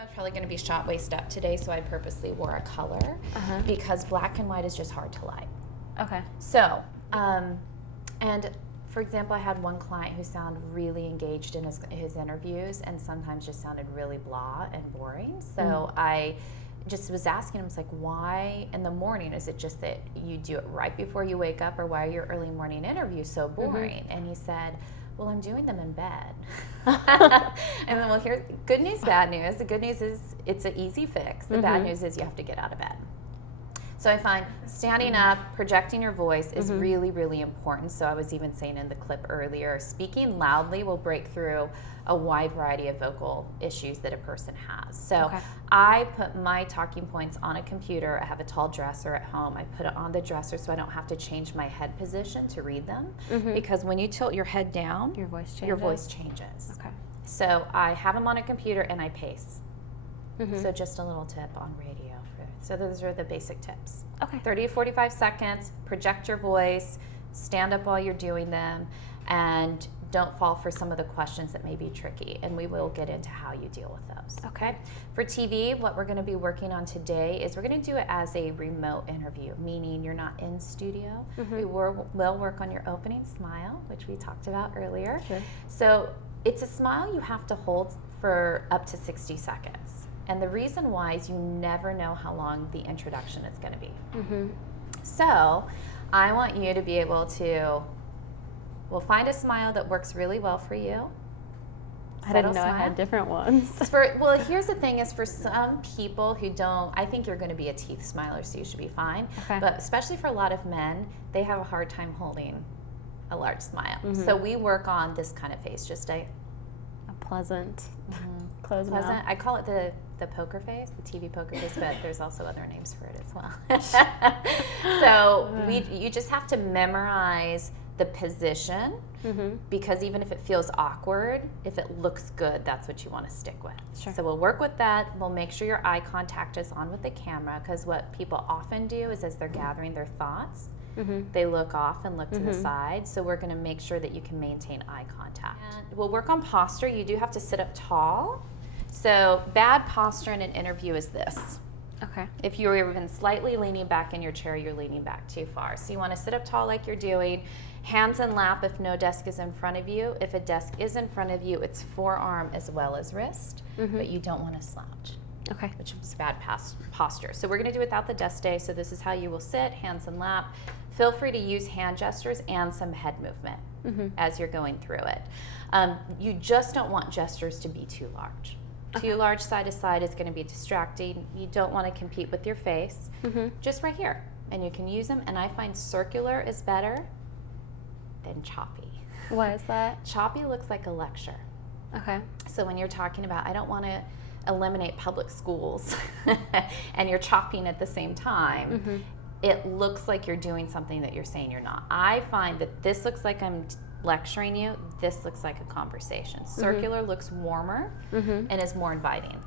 I was probably going to be shot waist up today, so I purposely wore a color because black and white is just hard to light. Okay. So, and for example, I had one client who sounded really engaged in his interviews and sometimes just sounded really blah and boring. So I just was asking him, it's like, why in the morning is it just that you do it right before you wake up, or why are your early morning interviews so boring? And he said, well, I'm doing them in bed. And then, well, here's good news, bad news. The good news is it's an easy fix. The bad news is you have to get out of bed. So I find standing up, projecting your voice is really, really important. So I was even saying in the clip earlier, speaking loudly will break through a wide variety of vocal issues that a person has. So I put my talking points on a computer. I have a tall dresser at home. I put it on the dresser so I don't have to change my head position to read them. Because when you tilt your head down, your voice changes. Your voice changes. Okay. So I have them on a computer and I pace. So just a little tip on radio. So those are the basic tips. Okay. 30 to 45 seconds, project your voice, stand up while you're doing them, and don't fall for some of the questions that may be tricky. And we will get into how you deal with those. Okay. For TV, what we're going to be working on today is we're going to do it as a remote interview, meaning you're not in studio. We will work on your opening smile, which we talked about earlier. Sure. So it's a smile you have to hold for up to 60 seconds. And the reason why is you never know how long the introduction is going to be. So I want you to be able to, find a smile that works really well for you. I didn't know I had different ones. Well, here's the thing is for some people who don't, I think you're going to be a teeth smiler, so you should be fine. But especially for a lot of men, they have a hard time holding a large smile. So we work on this kind of face, just a pleasant, closed mouth. I call it the poker face, the TV poker face, but there's also other names for it as well. So you just have to memorize the position because even if it feels awkward, if it looks good, that's what you want to stick with. Sure. So we'll work with that. We'll make sure your eye contact is on with the camera because what people often do is as they're gathering their thoughts, they look off and look to the side. So we're going to make sure that you can maintain eye contact. And we'll work on posture. You do have to sit up tall. So bad posture in an interview is this. Okay. If you're even slightly leaning back in your chair, you're leaning back too far. So you want to sit up tall like you're doing. Hands in lap if no desk is in front of you. If a desk is in front of you, it's forearm as well as wrist. But you don't want to slouch. Okay. Which is bad posture. So we're going to do it without the desk day. So this is how you will sit, hands in lap. Feel free to use hand gestures and some head movement as you're going through it. You just don't want gestures to be too large. Too large side to side is going to be distracting. You don't want to compete with your face. Just right here. And you can use them. And I find circular is better than choppy. Why is that? Choppy looks like a lecture. Okay. So when you're talking about, I don't want to eliminate public schools and you're chopping at the same time, it looks like you're doing something that you're saying you're not. I find that this looks like I'm lecturing you, this looks like a conversation. Circular looks warmer and is more inviting.